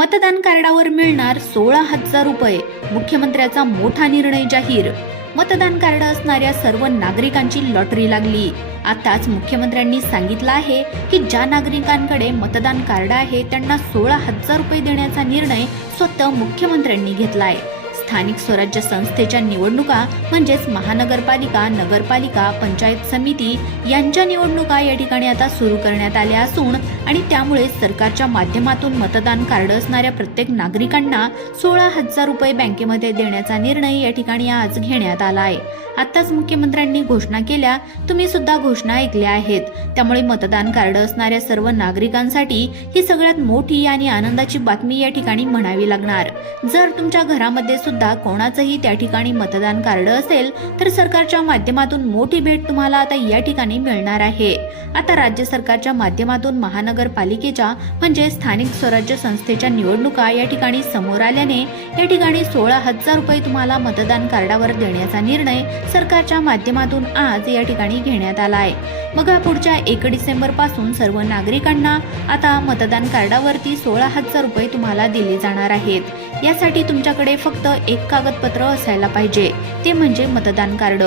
मतदान कार्डावर मिळणार 16,000 रुपये. मुख्यमंत्र्याचा मोठा निर्णय जाहीर. मतदान कार्ड असणाऱ्या सर्व नागरिकांची लॉटरी लागली. आताच मुख्यमंत्र्यांनी सांगितलं आहे की ज्या नागरिकांकडे मतदान कार्ड आहे त्यांना 16,000 रुपये देण्याचा निर्णय स्वतः मुख्यमंत्र्यांनी घेतलाय. स्थानिक स्वराज्य संस्थेच्या निवडणुका म्हणजेच महानगरपालिका, नगरपालिका, पंचायत समिती यांच्या निवडणुका या ठिकाणी आता सुरू करण्यात आल्या असून आणि त्यामुळे सरकारच्या माध्यमातून मतदान कार्ड असणाऱ्या प्रत्येक नागरिकांना 16,000 रुपये बँकेमध्ये देण्याचा निर्णय या ठिकाणी आज घेण्यात आला आहे. आताच मुख्यमंत्र्यांनी घोषणा केल्या, तुम्ही सुद्धा घोषणा ऐकल्या आहेत. त्यामुळे मतदान कार्ड असणाऱ्या सर्व नागरिकांसाठी ही सगळ्यात मोठी आणि आनंदाची बातमी या ठिकाणी म्हणावी लागणार. जर तुमच्या घरामध्ये सुद्धा कोणाचंही त्या ठिकाणी मतदान कार्ड असेल तर सरकारच्या माध्यमातून मोठी भेट तुम्हाला आता या ठिकाणी मिळणार आहे. आता राज्य सरकारच्या माध्यमातून महानगरपालिकेच्या म्हणजे स्थानिक स्वराज्य संस्थेच्या निवडणुका या ठिकाणी समोर आल्याने या ठिकाणी 16,000 रुपये तुम्हाला मतदान कार्डावर देण्याचा निर्णय सरकारच्या माध्यमातून आज या ठिकाणी घेण्यात आला आहे. बघा, पुढच्या 1 डिसेंबर पासून सर्व नागरिकांना आता मतदान कार्डावरती 16,000 रुपये तुम्हाला दिले जाणार आहेत. यासाठी तुमच्याकडे फक्त एक कागदपत्र असायला पाहिजे, ते म्हणजे मतदान कार्ड.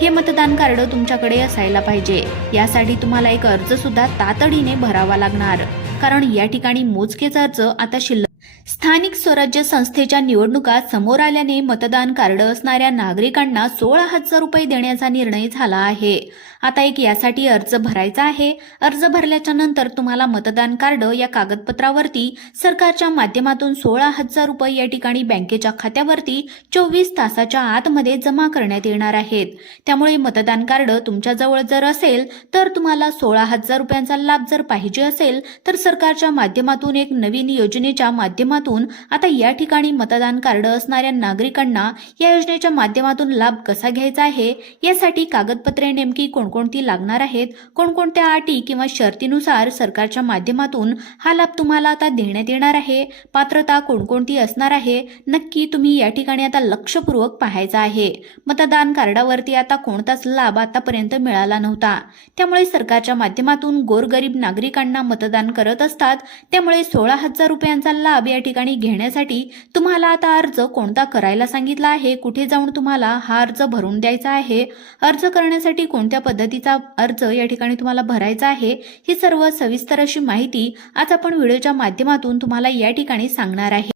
हे मतदान कार्ड तुमच्याकडे असायला पाहिजे. यासाठी तुम्हाला एक अर्ज सुद्धा तातडीने भरावा लागणार, कारण या ठिकाणी मोजकेच अर्ज आता शिल्लक. स्थानिक स्वराज्य संस्थेच्या निवडणुका समोर आल्याने मतदान कार्ड असणाऱ्या नागरिकांना 16,000 रुपये देण्याचा निर्णय झाला आहे. आता एक यासाठी अर्ज भरायचा आहे. अर्ज भरल्याच्या नंतर तुम्हाला मतदान कार्ड या कागदपत्रावरती सरकारच्या माध्यमातून 16,000 रुपये या ठिकाणी बँकेच्या खात्यावरती 24 तासाच्या आतमध्ये जमा करण्यात येणार आहेत. त्यामुळे मतदान कार्ड तुमच्याजवळ जर असेल तर तुम्हाला 16,000 रुपयांचा लाभ जर पाहिजे असेल तर सरकारच्या माध्यमातून एक नवीन योजनेच्या माध्यमातून आता या ठिकाणी मतदान कार्ड असणाऱ्या नागरिकांना या योजनेच्या माध्यमातून लाभ कसा घ्यायचा आहे, यासाठी कागदपत्रे नेमकी कोणकोणती लागणार आहेत, कोणकोणत्या अटी किंवा शर्तीनुसार सरकारच्या माध्यमातून हा लाभ तुम्हाला आता देण्यात येणार आहे, पात्रता कोणकोणती असणार आहे, नक्की तुम्ही या ठिकाणी आता लक्षपूर्वक पाहायचा आहे. मतदान कार्डावरती आता कोणताच लाभ आतापर्यंत मिळाला नव्हता. त्यामुळे सरकारच्या माध्यमातून गोरगरीब नागरिकांना मतदान करत असतात. त्यामुळे 16,000 रुपयांचा लाभ या ठिकाणी घेण्यासाठी तुम्हाला आता अर्ज कोणता करायला सांगितला आहे, कुठे जाऊन तुम्हाला हा अर्ज भरून द्यायचा आहे, अर्ज करण्यासाठी कोणत्या पद्धतीचा अर्ज या ठिकाणी तुम्हाला भरायचा आहे, ही सर्व सविस्तर अशी माहिती आज आपण व्हिडिओच्या माध्यमातून तुम्हाला या ठिकाणी सांगणार आहे.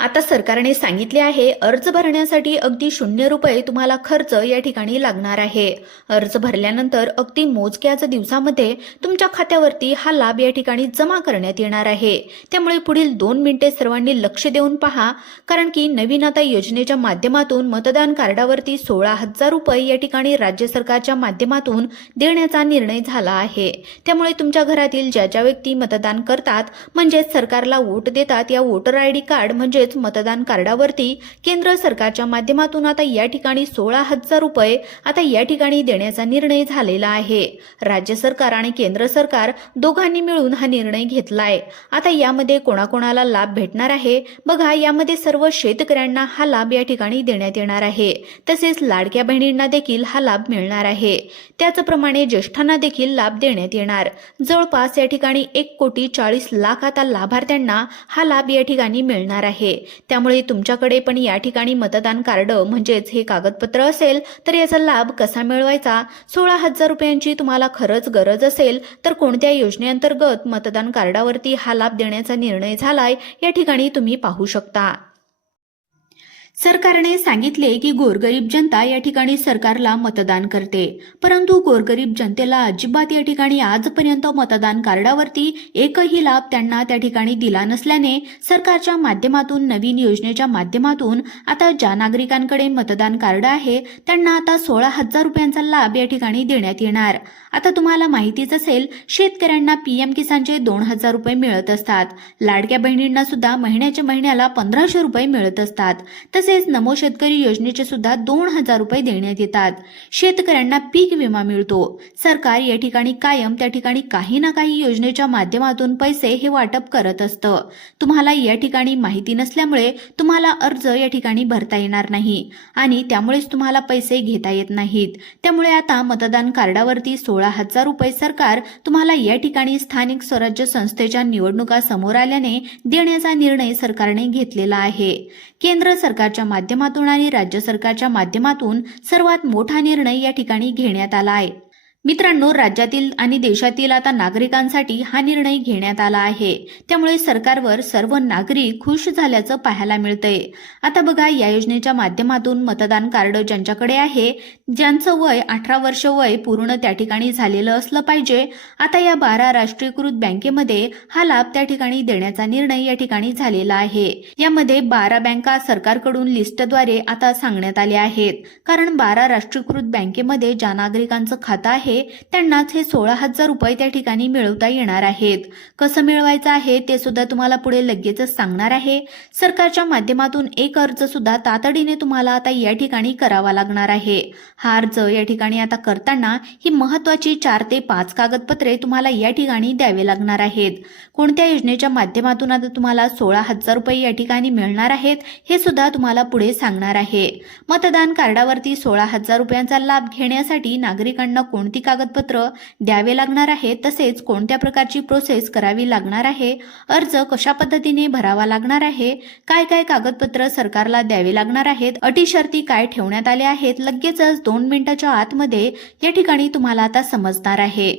आता सरकारने सांगितले आहे, अर्ज भरण्यासाठी अगदी 0 रुपये तुम्हाला खर्च या ठिकाणी लागणार आहे. अर्ज भरल्यानंतर अगदी मोजक्याच दिवसामध्ये तुमच्या खात्यावरती हा लाभ या ठिकाणी जमा करण्यात येणार आहे. त्यामुळे पुढील 2 मिनिटे सर्वांनी लक्ष देऊन पहा, कारण की नवीन आता योजनेच्या माध्यमातून मतदान कार्डावरती 16,000 रुपये या ठिकाणी राज्य सरकारच्या माध्यमातून देण्याचा निर्णय झाला आहे. त्यामुळे तुमच्या घरातील ज्या ज्या व्यक्ती मतदान करतात म्हणजेच सरकारला वोट देतात, या वोटर ID कार्ड म्हणजेच मतदान कार्डावरती केंद्र सरकारच्या माध्यमातून आता या ठिकाणी 16,000 रुपये आता या ठिकाणी देण्याचा निर्णय झालेला आहे. राज्य सरकार आणि केंद्र सरकार दोघांनी मिळून हा निर्णय घेतलाय. आता यामध्ये कोणाकोणाला लाभ भेटणार आहे, बघा, यामध्ये सर्व शेतकऱ्यांना हा लाभ या ठिकाणी देण्यात येणार आहे. तसेच लाडक्या बहिणींना देखील हा लाभ मिळणार आहे. त्याचप्रमाणे ज्येष्ठांना देखील लाभ देण्यात येणार. जवळपास या ठिकाणी 1,40,00,000 आता लाभार्थ्यांना हा लाभ या ठिकाणी मिळणार आहे. त्यामुळे तुमच्याकडे पण या ठिकाणी मतदान कार्ड म्हणजेच हे कागदपत्र असेल तर याचा लाभ कसा मिळवायचा, 16,000 रुपयांची तुम्हाला खरंच गरज असेल तर कोणत्या योजनेअंतर्गत मतदान कार्डावरती हा लाभ देण्याचा निर्णय झालाय या ठिकाणी तुम्ही पाहू शकता. सरकारने सांगितले की गोरगरीब जनता या ठिकाणी सरकारला मतदान करते, परंतु गोरगरीब जनतेला अजिबात या ठिकाणी आजपर्यंत मतदान कार्डावरती एकही लाभ त्यांना त्या ठिकाणी दिला नसल्याने सरकारच्या माध्यमातून नवीन योजनेच्या माध्यमातून आता ज्या नागरिकांकडे मतदान कार्ड आहे त्यांना आता 16,000 रुपयांचा लाभ या ठिकाणी देण्यात येणार. आता तुम्हाला माहितीच असेल, शेतकऱ्यांना PM किसानचे 2,000 रुपये मिळत असतात. लाडक्या बहिणींना सुद्धा महिन्याच्या महिन्याला 1,500 रुपये मिळत असतात. तसेच तसेच नमो शेतकरी योजनेचे सुद्धा 2,000 रुपये देण्यात येतात. शेतकऱ्यांना पीक विमा मिळतो. सरकार या ठिकाणी कायम त्या ठिकाणी काही ना काही योजनेच्या माध्यमातून पैसे हे वाटप करत असतं. तुम्हाला या ठिकाणी माहिती नसल्यामुळे तुम्हाला अर्ज या ठिकाणी भरता येणार नाही आणि त्यामुळेच तुम्हाला पैसे घेता येत नाहीत. त्यामुळे आता मतदान कार्डावरती 16,000 रुपये सरकार तुम्हाला या ठिकाणी स्थानिक स्वराज्य संस्थेच्या निवडणुका समोर आल्याने देण्याचा निर्णय सरकारने घेतलेला आहे. केंद्र सरकारच्या माध्यमातून आणि राज्य सरकारच्या माध्यमातून सर्वात मोठा निर्णय या ठिकाणी घेण्यात आला आहे. मित्रांनो, राज्यातील आणि देशातील आता नागरिकांसाठी हा निर्णय घेण्यात आला आहे. त्यामुळे सरकारवर सर्व नागरिक खुश झाल्याचं पाहायला मिळतंय. आता बघा, या योजनेच्या माध्यमातून मतदान कार्ड ज्यांच्याकडे आहे, ज्यांचं वय 18 वर्ष वय पूर्ण त्या ठिकाणी झालेलं असलं पाहिजे, आता या 12 राष्ट्रीयकृत बँकेमध्ये हा लाभ त्या ठिकाणी देण्याचा निर्णय या ठिकाणी झालेला आहे. यामध्ये 12 बँका सरकारकडून लिस्टद्वारे आता सांगण्यात आल्या आहेत. कारण 12 राष्ट्रीयकृत बँकेमध्ये ज्या नागरिकांचं खातं आहे त्यांनाच हे 16,000 रुपये त्या ठिकाणी मिळवता येणार आहेत. कसं मिळवायचं आहे ते सुद्धा तुम्हाला पुढे लगेचच सांगणार आहे. सरकारच्या माध्यमातून एक अर्ज सुद्धा तातडीने तुम्हाला आता या ठिकाणी करावा लागणार आहे. हा अर्ज या ठिकाणी आता करताना ही महत्वाची 4 ते 5 कागदपत्रे तुम्हाला या ठिकाणी द्यावे लागणार आहेत. कोणत्या योजनेच्या माध्यमातून आता तुम्हाला 16,000 रुपये या ठिकाणी मिळणार आहेत हे सुद्धा तुम्हाला पुढे सांगणार आहे. मतदान कार्डावरती 16,000 रुपयांचा लाभ घेण्यासाठी नागरिकांना कोणती कागदपत्र द्यावे लागणार आहे, तसेच कोणत्या प्रकारची प्रोसेस करावी लागणार आहे, अर्ज कशा पद्धतीने भरावा लागणार आहे, काय काय कागदपत्र सरकारला द्यावे लागणार आहेत, अटी शर्ती काय ठेवण्यात आल्या आहेत, लगेचच 2 मिनिटाच्या आतमध्ये या ठिकाणी तुम्हाला आता समजणार आहे.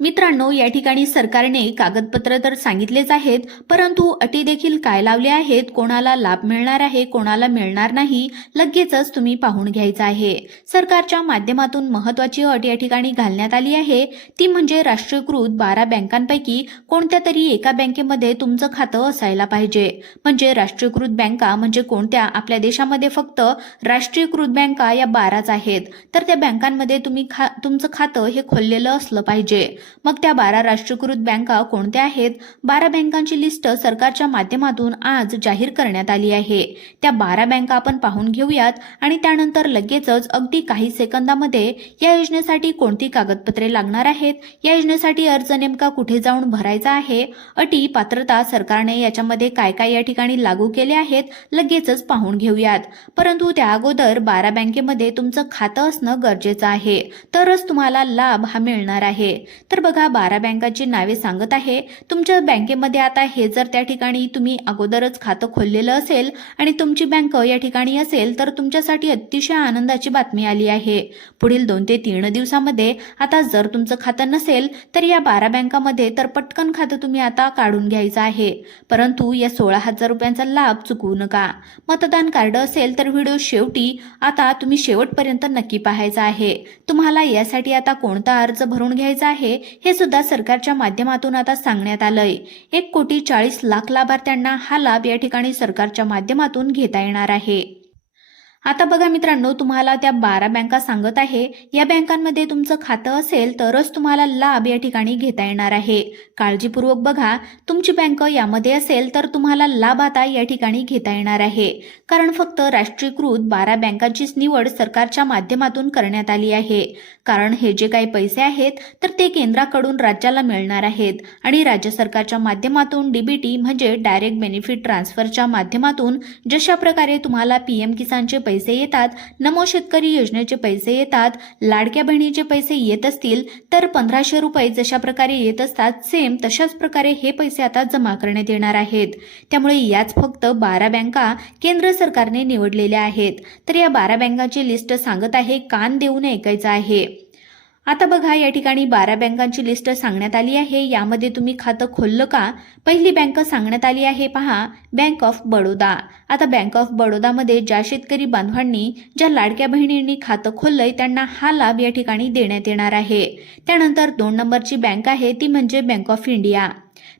मित्रांनो, या ठिकाणी सरकारने कागदपत्र तर सांगितलेच आहेत, परंतु अटी देखील काय लावल्या आहेत, कोणाला लाभ मिळणार आहे, कोणाला मिळणार नाही, लगेचच तुम्ही पाहून घ्यायचं आहे. सरकारच्या माध्यमातून महत्वाची अट या ठिकाणी घालण्यात आली आहे, ती म्हणजे राष्ट्रीयकृत 12 बँकांपैकी कोणत्या तरी एका बँकेमध्ये तुमचं खातं असायला पाहिजे. म्हणजे राष्ट्रीयकृत बँका म्हणजे कोणत्या, आपल्या देशामध्ये फक्त राष्ट्रीयकृत बँका या 12च आहेत. तर त्या बँकांमध्ये तुम्ही तुमचं खातं हे खोललेलं असलं पाहिजे. मग त्या 12 राष्ट्रीयकृत बँका कोणत्या आहेत? 12 बँकांची लिस्ट सरकारच्या माध्यमातून आज जाहीर करण्यात आली आहे. त्या 12 बँका आपण पाहून घेऊयात आणि त्यानंतर लगेचच अगदी काही सेकंदामध्ये या योजनेसाठी कोणती कागदपत्रे लागणार आहेत, या योजनेसाठी अर्ज नेमका कुठे जाऊन भरायचा आहे, अटी पात्रता सरकारने याच्यामध्ये काय काय या ठिकाणी लागू केले आहेत, लगेचच पाहून घेऊयात. परंतु त्या अगोदर 12 बँकेमध्ये तुमचं खातं असणं गरजेचं आहे, तरच तुम्हाला लाभ हा मिळणार आहे. तर बघा, 12 बँकांची नावे सांगत आहे. तुमच्या बँकेमध्ये आता हे जर त्या ठिकाणी तुम्ही अगोदरच खातं खोललेलं असेल आणि तुमची बँक या ठिकाणी असेल, तर तुमच्यासाठी अतिशय आनंदाची बातमी आली आहे. पुढील 2 ते 3 दिवसामध्ये आता जर तुमचं खातं नसेल तर या 12 बँकामध्ये तर पटकन खातं तुम्ही आता काढून घ्यायचं आहे. परंतु या 16,000 रुपयांचा लाभ चुकवू नका. मतदान कार्ड असेल तर व्हिडिओ शेवटी आता तुम्ही शेवटपर्यंत नक्की पाहायचा आहे. तुम्हाला यासाठी आता कोणता अर्ज भरून घ्यायचा आहे हे सुद्धा सरकारच्या माध्यमातून आता सांगण्यात आलंय. 1,40,00,000 लाभार्थ्यांना हा लाभ या ठिकाणी सरकारच्या माध्यमातून घेता येणार आहे. आता बघा मित्रांनो, तुम्हाला त्या 12 बँका सांगत आहे, या बँकांमध्ये तुमचं खातं असेल तरच तुम्हाला लाभ या ठिकाणी घेता येणार आहे. काळजीपूर्वक बघा, तुमची बँक यामध्ये असेल तर तुम्हाला लाभ आता या ठिकाणी घेता येणार आहे. कारण फक्त राष्ट्रीयकृत 12 बँकांचीच निवड सरकारच्या माध्यमातून करण्यात आली आहे. कारण हे जे काही पैसे आहेत तर ते केंद्राकडून राज्याला मिळणार आहेत आणि राज्य सरकारच्या माध्यमातून डीबीटी म्हणजे डायरेक्ट बेनिफिट ट्रान्सफरच्या माध्यमातून जशा प्रकारे तुम्हाला पीएम किसानचे पैसे येतात, नमो शेतकरी योजनेचे पैसे येतात, लाडक्या बहिणीचे पैसे येत असतील तर 1,500 रुपये जशा प्रकारे येत असतात, सेम तशाच प्रकारे हे पैसे आता जमा करण्यात येणार आहेत. त्यामुळे याच फक्त 12 बँका केंद्र सरकारने निवडलेल्या आहेत. तर या 12 बँकांची लिस्ट सांगत आहे, कान देऊन ऐकायचं आहे. आता बघा, या ठिकाणी 12 बँकांची लिस्ट सांगण्यात आली आहे. यामध्ये तुम्ही खातं खोललं का? पहिली बँक सांगण्यात आली आहे पहा, बँक ऑफ बडोदा. आता बँक ऑफ बडोदामध्ये ज्या शेतकरी बांधवांनी, ज्या लाडक्या बहिणींनी खातं खोललंय त्यांना हा लाभ या ठिकाणी देण्यात येणार आहे. त्यानंतर 2 नंबरची बँक आहे ती म्हणजे bank of India.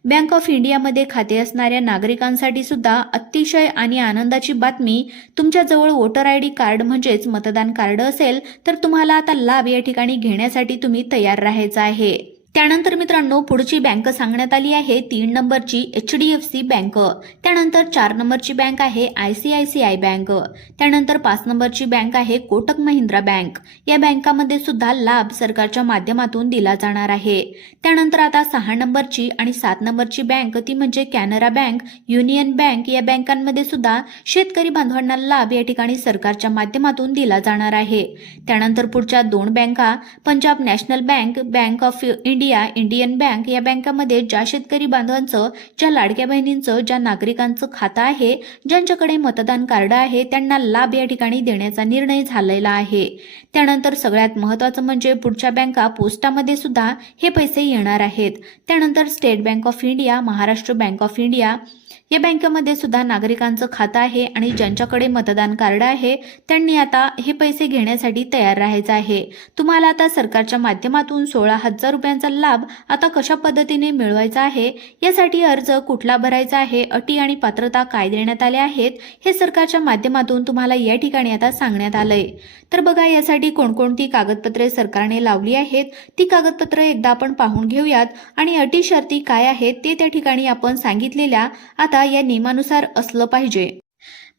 Bank of इंडियामध्ये खाते असणाऱ्या नागरिकांसाठी सुद्धा अतिशय आणि आनंदाची बातमी, तुमच्याजवळ वोटर आयडी कार्ड म्हणजेच मतदान कार्ड असेल तर तुम्हाला आता लाभ या ठिकाणी घेण्यासाठी तुम्ही तयार राहायचं आहे. त्यानंतर मित्रांनो पुढची बँक सांगण्यात आली आहे 3 नंबरची HDFC बँक, त्यानंतर 4 नंबरची बँक आहे ICICI बँक, त्यानंतर 5 नंबरची बँक आहे कोटक महिंद्रा बँक. या बँकामध्ये सुद्धा लाभ सरकारच्या माध्यमातून दिला जाणार आहे. त्यानंतर आता 6 नंबरची आणि 7 नंबरची बँक ती म्हणजे कॅनरा बँक, युनियन बँक, या बँकांमध्ये सुद्धा शेतकरी बांधवांना लाभ या ठिकाणी सरकारच्या माध्यमातून दिला जाणार आहे. त्यानंतर पुढच्या 2 बँका Punjab national bank, bank of India, Indian bank, या बँकामध्ये ज्या शेतकरी बांधवांचं, ज्या लाडक्या बहिणींचं, ज्या नागरिकांचं खातं आहे, ज्यांच्याकडे मतदान कार्ड आहे, त्यांना लाभ या ठिकाणी देण्याचा निर्णय झालेला आहे. त्यानंतर सगळ्यात महत्त्वाचं म्हणजे पुढच्या बँका पोस्टामध्ये सुद्धा हे पैसे येणार आहेत. त्यानंतर state bank of India, Maharashtra bank of India, या बँकेमध्ये सुद्धा नागरिकांचं खातं आहे आणि ज्यांच्याकडे मतदान कार्ड आहे त्यांनी आता हे पैसे घेण्यासाठी तयार राहायचं आहे. तुम्हाला आता सरकारच्या माध्यमातून 16,000 रुपयांचा लाभ आता कशा पद्धतीने मिळवायचा आहे, यासाठी अर्ज कुठला भरायचा आहे, अटी आणि पात्रता काय देण्यात आल्या आहेत, हे सरकारच्या माध्यमातून तुम्हाला या ठिकाणी आता सांगण्यात आलंय. तर बघा, यासाठी कोणकोणती कागदपत्रे सरकारने लावली आहेत ती कागदपत्रे एकदा आपण पाहून घेऊयात आणि अटी शर्ती काय आहेत ते त्या ठिकाणी आपण सांगितलेल्या आता या नियमानुसार असलं पाहिजे.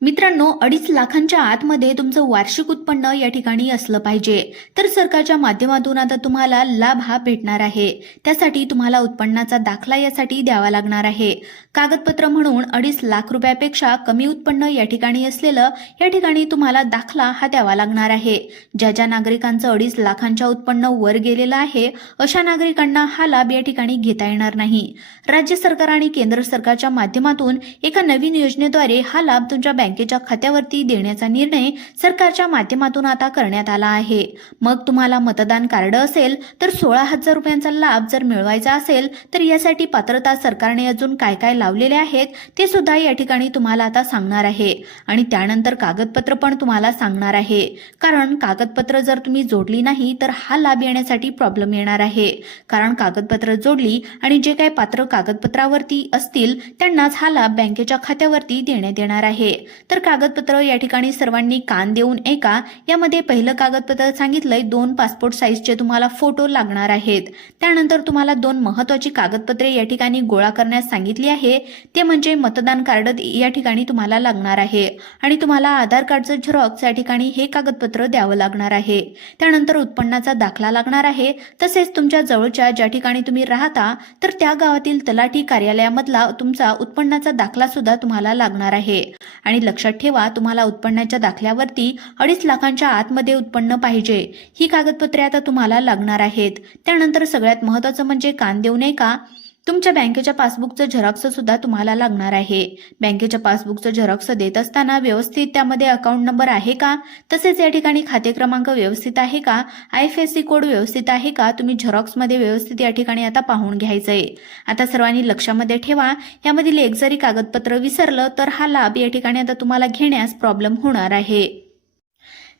मित्रांनो, 2.5 लाखांच्या आतमध्ये तुमचं वार्षिक उत्पन्न या ठिकाणी असलं पाहिजे. तर सरकारच्या माध्यमातून आता तुम्हाला लाभ हा भेटणार आहे. त्यासाठी तुम्हाला उत्पन्नाचा दाखला यासाठी द्यावा लागणार आहे. कागदपत्र म्हणून 2.5 लाख रुपयापेक्षा कमी उत्पन्न या ठिकाणी असलेलं या ठिकाणी तुम्हाला दाखला हा द्यावा लागणार आहे. ज्या ज्या नागरिकांचं 2.5 लाखांच्या उत्पन्न वर गेलेलं आहे अशा नागरिकांना हा लाभ या ठिकाणी घेता येणार नाही. राज्य सरकार आणि केंद्र सरकारच्या माध्यमातून एका नवीन योजनेद्वारे हा लाभ तुमच्या बँकेच्या खात्यावरती देण्याचा निर्णय सरकारच्या माध्यमातून आता करण्यात आला आहे. मग तुम्हाला मतदान कार्ड असेल तर 16,000 रुपयांचा लाभ जर मिळवायचा असेल तर यासाठी पात्रता सरकारने अजून काय काय लावलेले आहेत ते सुद्धा या ठिकाणी तुम्हाला आता सांगणार आहे. आणि त्यानंतर कागदपत्र पण तुम्हाला सांगणार आहे, कारण कागदपत्र जर तुम्ही जोडली नाही तर हा लाभ येण्यासाठी प्रॉब्लेम येणार आहे. कारण कागदपत्र जोडली आणि जे काही पात्र कागदपत्रावरती असतील त्यांनाच हा लाभ बँकेच्या खात्यावरती देण्यात येणार आहे. तर कागदपत्र या ठिकाणी सर्वांनी कान देऊन ऐका. यामध्ये पहिलं कागदपत्र सांगितलंय 2 पासपोर्ट साईजचे तुम्हाला फोटो लागणार आहेत. त्यानंतर तुम्हाला 2 महत्त्वाची कागदपत्रे या ठिकाणी गोळा करण्यास सांगितली आहे. ते म्हणजे मतदान कार्ड या ठिकाणी तुम्हाला लागणार आहे आणि तुम्हाला आधार कार्डचं झेरॉक्स या ठिकाणी हे कागदपत्र द्यावं लागणार आहे. त्यानंतर उत्पन्नाचा दाखला लागणार आहे. तसेच तुमच्या जवळच्या ज्या ठिकाणी तुम्ही राहता तर त्या गावातील तलाठी कार्यालयामधला तुमचा उत्पन्नाचा दाखला सुद्धा तुम्हाला लागणार आहे. आणि लक्षात ठेवा, तुम्हाला उत्पन्नाच्या दाखल्यावरती 2.5 लाखांच्या आतमध्ये उत्पन्न पाहिजे. ही कागदपत्रे आता तुम्हाला लागणार आहेत. त्यानंतर सगळ्यात महत्त्वाचं म्हणजे कान देऊ नये का, तुमच्या बँकेच्या पासबुकचं झेरॉक्स सुद्धा तुम्हाला लागणार आहे. बँकेच्या पासबुकचं झेरॉक्स देत असताना व्यवस्थित त्यामध्ये अकाउंट नंबर आहे का, तसेच या ठिकाणी खाते क्रमांक व्यवस्थित आहे का, IFSC कोड व्यवस्थित आहे का, तुम्ही झेरॉक्समध्ये व्यवस्थित या ठिकाणी आता पाहून घ्यायचंय. आता सर्वांनी लक्षामध्ये ठेवा, यामधील एक जरी कागदपत्र विसरलं तर हा लाभ या ठिकाणी आता तुम्हाला घेण्यास प्रॉब्लेम होणार आहे.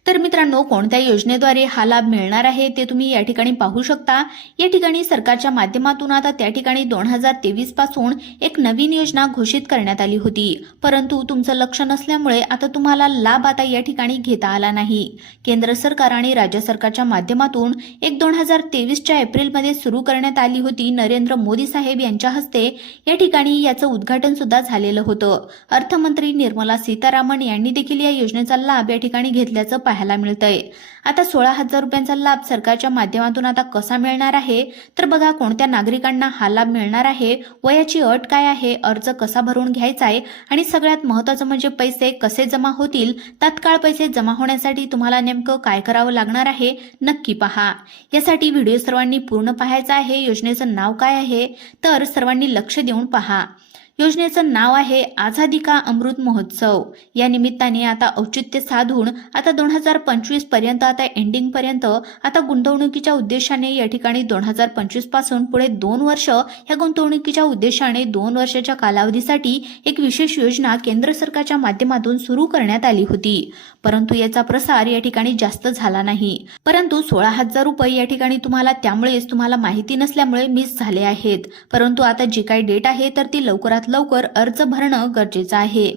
तर मित्रांनो, कोणत्या योजनेद्वारे हा लाभ मिळणार आहे ते तुम्ही या ठिकाणी पाहू शकता. या ठिकाणी सरकारच्या माध्यमातून आता त्या ठिकाणी 2023 पासून एक नवीन योजना घोषित करण्यात आली होती, परंतु तुमचं लक्ष नसल्यामुळे आता तुम्हाला लाभ आता या ठिकाणी घेता आला नाही. केंद्र सरकार आणि राज्य सरकारच्या माध्यमातून एक 2023च्या एप्रिलमध्ये सुरू करण्यात आली होती. नरेंद्र मोदी साहेब यांच्या हस्ते या ठिकाणी याचं उद्घाटन सुद्धा झालेलं होतं. अर्थमंत्री निर्मला सीतारामन यांनी देखील या योजनेचा लाभ या ठिकाणी घेतल्याचं पाहायला मिळतंय. आता 16,000 रुपयांचा लाभ सरकारच्या माध्यमातून आता कसा मिळणार आहे तर बघा, कोणत्या नागरिकांना हा लाभ मिळणार आहे, वयाची अट काय आहे, अर्ज कसा भरून घ्यायचा आहे आणि सगळ्यात महत्त्वाचं म्हणजे पैसे कसे जमा होतील. तात्काळ पैसे जमा होण्यासाठी तुम्हाला नेमकं काय करावं लागणार आहे नक्की पहा. यासाठी व्हिडिओ सर्वांनी पूर्ण पाहायचा आहे. योजनेचं नाव काय आहे तर सर्वांनी लक्ष देऊन पहा. योजनेचं नाव आहे आझादी का अमृत महोत्सव. या निमित्ताने आता औचित्य साधून आता 2025 पर्यंत आता एंडिंग पर्यंत आता गुंतवणुकीच्या उद्देशाने या ठिकाणी 2025 पासून पुढे 2 वर्ष या गुंतवणुकीच्या उद्देशाने 2 वर्षाच्या कालावधीसाठी एक विशेष योजना केंद्र सरकारच्या माध्यमातून सुरू करण्यात आली होती. परंतु याचा प्रसार या ठिकाणी जास्त झाला नाही. परंतु 16,000 रुपये या ठिकाणी तुम्हाला त्यामुळेच तुम्हाला माहिती नसल्यामुळे मिस झाले आहेत. परंतु आता जी काही डेट आहे तर ती लवकरात लवकरात लवकर अर्ज भरणं गरजेचं आहे।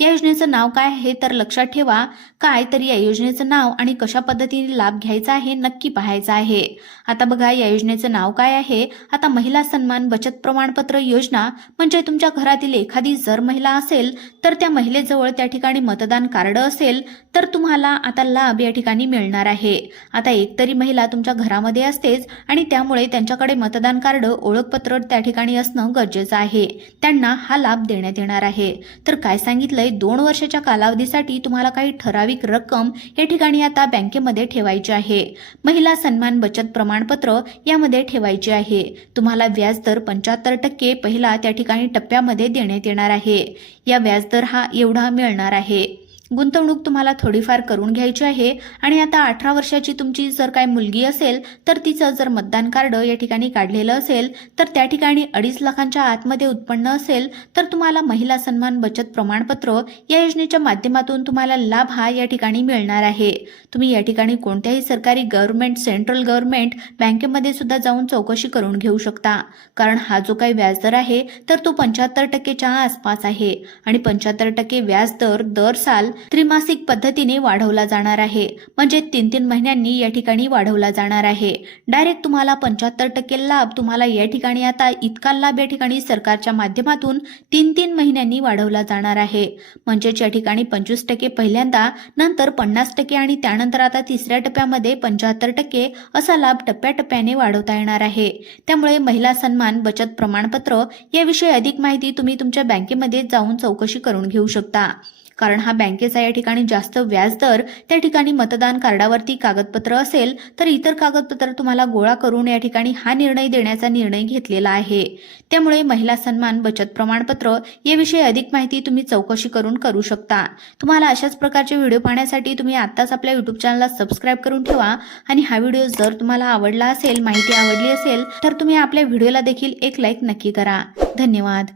या योजनेचं नाव काय आहे तर लक्षात ठेवा, काय तर या योजनेचं नाव आणि कशा पद्धतीने लाभ घ्यायचा आहे नक्की पाहायचं आहे। आता बघा, या योजनेचं नाव काय आहे। आता महिला सन्मान बचत प्रमाणपत्र योजना म्हणजे तुमच्या घरातील एखादी जर महिला असेल तर त्या महिलेजवळ त्या ठिकाणी मतदान कार्ड असेल तर तुम्हाला आता लाभ या ठिकाणी मिळणार आहे। आता एकतरी महिला तुमच्या घरामध्ये असतेच आणि त्यामुळे त्यांच्याकडे मतदान कार्ड ओळखपत्र त्या ठिकाणी असणं गरजेचं आहे। त्यांना हा लाभ देण्यात येणार आहे। तर काय सांगितलंय, 2 वर्षाच्या कालावधीसाठी तुम्हाला काही ठराविक रक्कम या ठिकाणी आता बँकेमध्ये ठेवायची आहे। महिला सन्मान बचत प्रमाणपत्र यामध्ये ठेवायचे आहे। तुम्हाला व्याजदर 75% पहिला त्या ठिकाणी टप्प्यामध्ये देण्यात येणार आहे। या व्याजदर हा एवढा मिळणार आहे। गुंतवणूक तुम्हाला थोडीफार करून घ्यायची आहे आणि आता 18 वर्षाची तुमची जर काय मुलगी असेल तर तिचं जर मतदान कार्ड या ठिकाणी काढलेलं असेल तर त्या ठिकाणी 2.5 लाखांच्या आतमध्ये उत्पन्न असेल तर तुम्हाला महिला सन्मान बचत प्रमाणपत्र या योजनेच्या माध्यमातून तुम्हाला लाभ हा या ठिकाणी मिळणार आहे। तुम्ही या ठिकाणी कोणत्याही सरकारी गव्हर्नमेंट, सेंट्रल गव्हर्नमेंट बँकेमध्ये सुद्धा जाऊन चौकशी करून घेऊ शकता, कारण हा जो काही व्याजदर आहे तर तो 75%च्या आसपास आहे आणि 75% व्याजदर दर साल त्रिमासिक पद्धतीने वाढवला जाणार आहे। म्हणजे 3-3 महिन्यांनी या ठिकाणी वाढवला जाणार आहे। डायरेक्ट तुम्हाला 75% लाभ तुम्हाला या ठिकाणी आता इतका लाभ या ठिकाणी सरकारच्या माध्यमातून 3-3 महिन्यांनी वाढवला जाणार आहे। म्हणजे या ठिकाणी 25% पहिल्यांदा, नंतर 50% आणि त्यानंतर आता तिसऱ्या टप्प्यामध्ये 75% असा लाभ टप्प्याटप्प्याने वाढवता येणार आहे। त्यामुळे महिला सन्मान बचत प्रमाणपत्र याविषयी अधिक माहिती तुम्ही तुमच्या बँकेमध्ये जाऊन चौकशी करून घेऊ शकता, कारण हा बँकेचा या ठिकाणी जास्त व्याजदर त्या ठिकाणी मतदान कार्डावरती कागदपत्र असेल तर इतर कागदपत्र तुम्हाला गोळा करून या ठिकाणी हा निर्णय देण्याचा निर्णय घेतलेला आहे। त्यामुळे महिला सन्मान बचत प्रमाणपत्र याविषयी अधिक माहिती तुम्ही चौकशी करू शकता। तुम्हाला अशाच प्रकारचे व्हिडिओ पाहण्यासाठी तुम्ही आत्ताच आपल्या YouTube चॅनलला सबस्क्राईब करून ठेवा आणि हा व्हिडिओ जर तुम्हाला आवडला असेल, माहिती आवडली असेल तर तुम्ही आपल्या व्हिडिओला देखील एक लाईक नक्की करा। धन्यवाद।